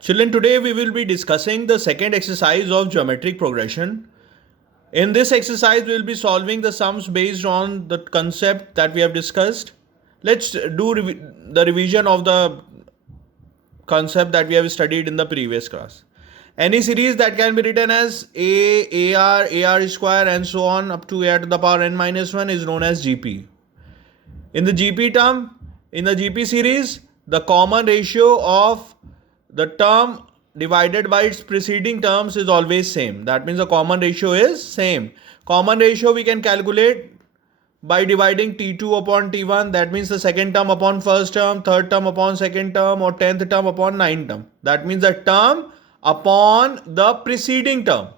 Children, today we will be discussing the second exercise of geometric progression. In this exercise, we will be solving the sums based on the concept that we have discussed. Let's do the revision of the concept that we have studied in the previous class. Any series that can be written as AR square and so on up to A to the power n minus 1 is known as GP. In the GP term, in the GP series, the common ratio of the term divided by its preceding terms is always same. That means the common ratio is same. Common ratio we can calculate by dividing T2 upon T1. That means the second term upon first term, third term upon second term, or 10th term upon 9th term. That means the term upon the preceding term.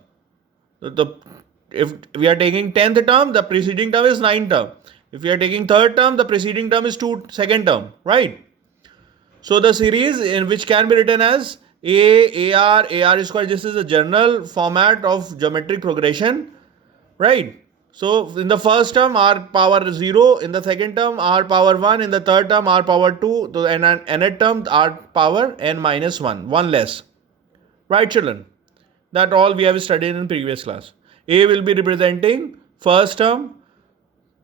If we are taking 10th term, the preceding term is 9th term. If we are taking third term, the preceding term is second term, right? So the series in which can be written as AR square. This is a general format of geometric progression, right? So in the first term r power 0, in the second term r power 1, in the third term r power 2, so in nth term r power n minus 1, one less. Right, children? That all we have studied in previous class. A will be representing first term,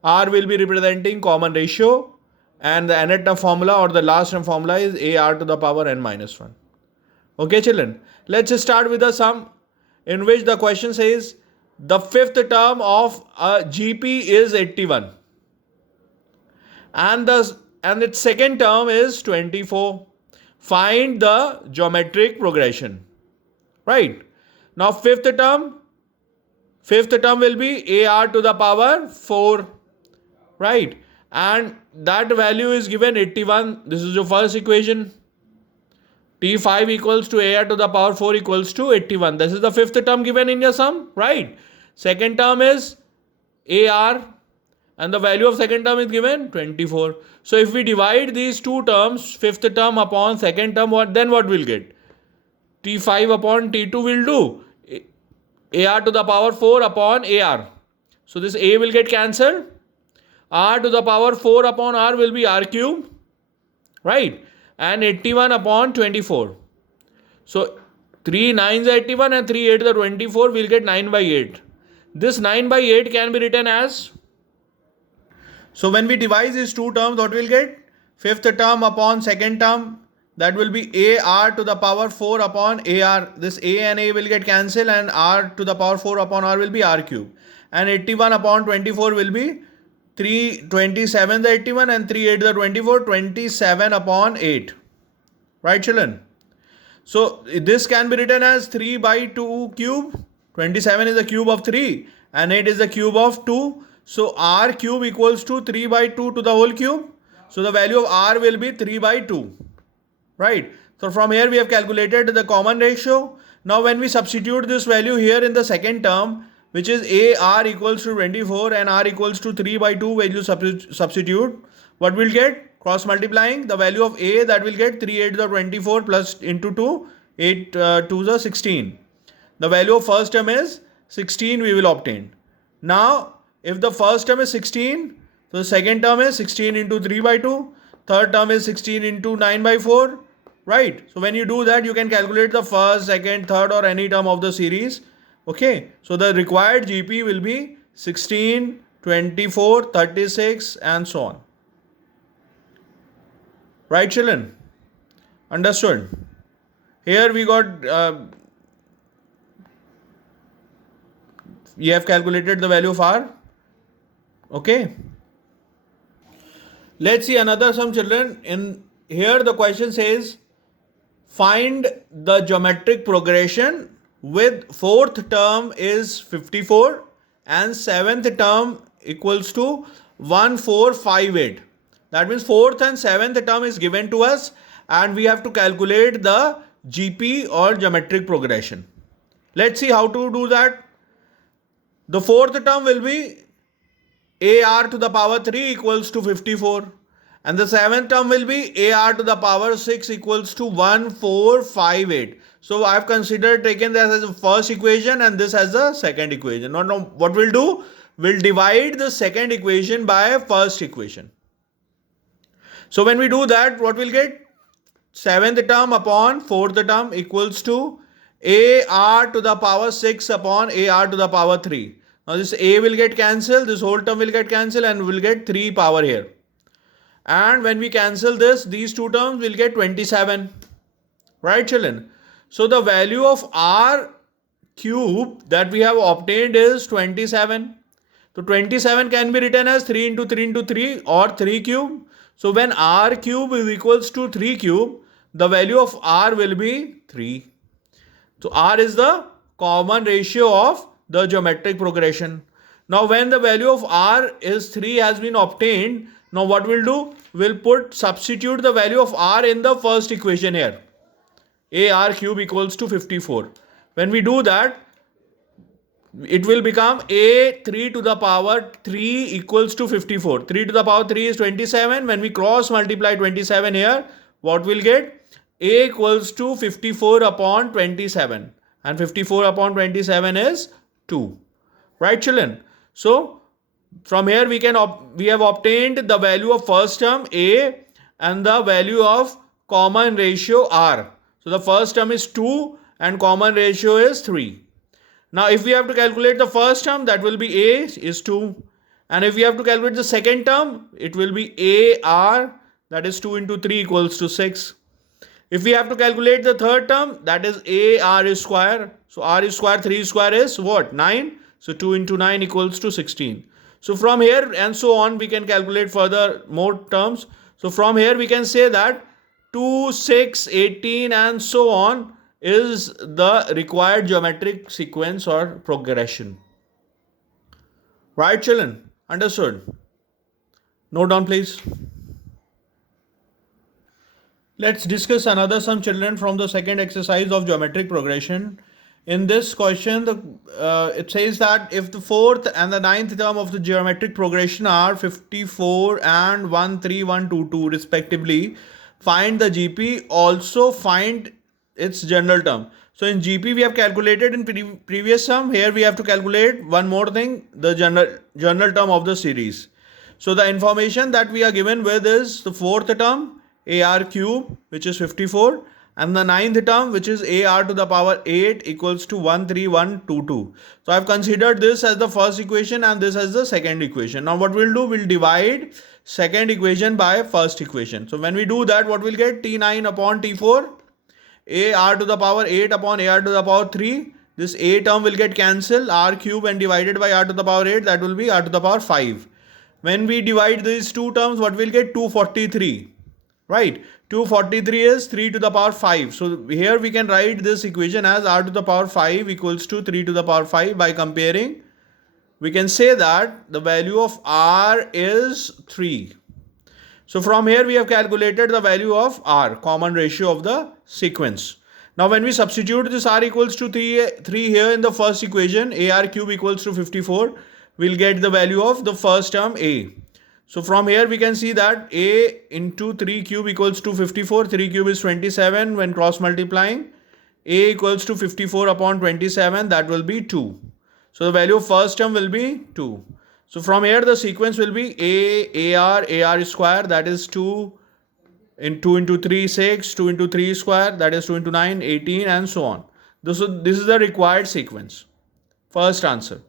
R will be representing common ratio, and the nth term formula or the last term formula is AR to the power n minus 1. Okay, children? Let's start with the sum in which the question says the fifth term of GP is 81 and its second term is 24. Find the geometric progression. Right? Now fifth term will be AR to the power 4. Right? And that value is given 81. This is your first equation. T5 equals to AR to the power 4 equals to 81. This is the fifth term given in your sum, right? Second term is AR and the value of second term is given 24. So if we divide these two terms, fifth term upon second term, what we'll get? T5 upon T2 will do AR to the power 4 upon AR. So this A will get cancelled. R to the power 4 upon R will be R cube, right? And 81 upon 24. So 3 9s are 81 and 3 8 are 24. We'll get 9 by 8. This 9 by 8 can be written as. So when we divide these two terms, what we'll get? Fifth term upon second term. That will be AR to the power 4 upon AR. This A and A will get cancelled and R to the power 4 upon R will be R cube. And 81 upon 24 will be 3 27 the 81 and 3 8 the 24, 27 upon 8. Right, children? So this can be written as 3 by 2 cube. 27 is the cube of 3 and 8 is the cube of 2. So R cube equals to 3 by 2 to the whole cube. So the value of R will be 3 by 2. Right? So from here we have calculated the common ratio. Now when we substitute this value here in the second term, which is AR equals to 24 and R equals to 3 by 2 value substitute, what we'll get? Cross multiplying the value of A, that will get 3 8 the 24 plus into 2, 8 2 the 16. The value of first term is 16 we will obtain. Now if the first term is 16, so the second term is 16 into 3 by 2, third term is 16 into 9 by 4, right? So when you do that, you can calculate the first, second, third or any term of the series. Okay, so the required GP will be 16, 24, 36 and so on. Right, children? Understood? Here we got, we have calculated the value of R. Okay. Let's see another sum, children. In here the question says, find the geometric progression with fourth term is 54 and seventh term equals to 1458. That means fourth and seventh term is given to us and we have to calculate the GP or geometric progression. Let's see how to do that. The fourth term will be AR to the power 3 equals to 54. And the seventh term will be AR to the power 6 equals to 1458. So I have taken this as the first equation and this as the second equation. Now what we'll do? We'll divide the second equation by first equation. So when we do that, what we'll get? 7th term upon 4th term equals to AR to the power 6 upon AR to the power 3. Now this A will get cancelled, this whole term will get cancelled, and we'll get 3 power here. And when we cancel this, these two terms will get 27. Right, children? So the value of R cube that we have obtained is 27. So 27 can be written as 3 into 3 into 3 or 3 cube. So when R cube is equals to 3 cube, the value of R will be 3. So R is the common ratio of the geometric progression. Now when the value of R is 3 has been obtained, now what we'll do? We'll substitute the value of R in the first equation here. AR cube equals to 54. When we do that, it will become A 3 to the power 3 equals to 54. 3 to the power 3 is 27. When we cross multiply 27 here, what we'll get? A equals to 54 upon 27. And 54 upon 27 is 2. Right, children? So, from here we have obtained the value of first term A and the value of common ratio R. So, the first term is 2 and common ratio is 3. Now, if we have to calculate the first term, that will be A is 2. And if we have to calculate the second term, it will be AR, that is 2 into 3 equals to 6. If we have to calculate the third term, that is AR square. So, R square, 3 square is what? 9. So, 2 into 9 equals to 16. So, from here and so on, we can calculate further more terms. So, from here we can say that 2, 6, 18 and so on is the required geometric sequence or progression. Right, children? Understood? Note down, please. Let's discuss another sum, children, from the second exercise of geometric progression. In this question, it says that if the fourth and the ninth term of the geometric progression are 54 and 13122 respectively, find the GP, also find its general term. So in GP we have calculated in previous sum. Here we have to calculate one more thing, the general term of the series. So the information that we are given with is the fourth term, AR cube, which is 54, and the ninth term, which is AR to the power 8 equals to 13122. So I have considered this as the first equation and this as the second equation. Now what we'll do, we'll divide second equation by first equation. So when we do that, what we'll get? T9 upon T4, AR to the power 8 upon AR to the power 3. This A term will get cancelled, R cube and divided by R to the power 8, that will be R to the power 5. When we divide these two terms, what we'll get? 243. Right? 243 is 3 to the power 5. So here we can write this equation as R to the power 5 equals to 3 to the power 5. By comparing, we can say that the value of R is 3. So from here we have calculated the value of R, common ratio of the sequence. Now when we substitute this R equals to 3 here in the first equation, AR cube equals to 54, we'll get the value of the first term A. So from here we can see that A into 3 cube equals to 54, 3 cube is 27 when cross multiplying. A equals to 54 upon 27, that will be 2. So the value of first term will be 2. So from here the sequence will be AR square, that is 2 into 3, 6, 2 into 3 square, that is 2 into 9, 18 and so on. This is the required sequence. First answer.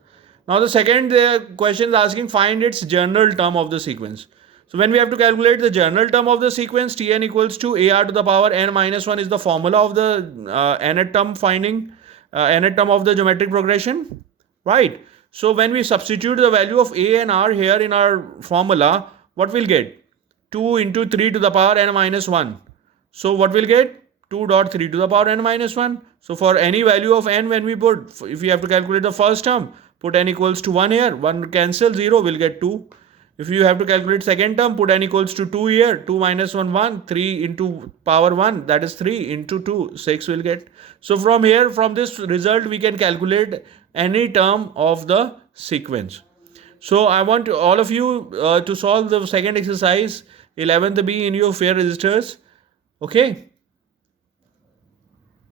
Now the second question is asking find its general term of the sequence. So when we have to calculate the general term of the sequence, Tn equals to AR to the power n minus 1 is the formula of the nth term finding, nth term of the geometric progression. Right? So when we substitute the value of A and R here in our formula, what we'll get? 2 into 3 to the power n minus 1. So what we'll get? 2.3 to the power n minus 1. So for any value of n, when we put, if we have to calculate the first term, put n equals to 1 here, 1 cancel, 0, we'll get 2. If you have to calculate second term, put n equals to 2 here, 2 minus 1, 1, 3 into power 1, that is 3 into 2, 6 will get. So from here, from this result, we can calculate any term of the sequence. So I want all of you to solve the second exercise, 11th B in your fair registers. Okay.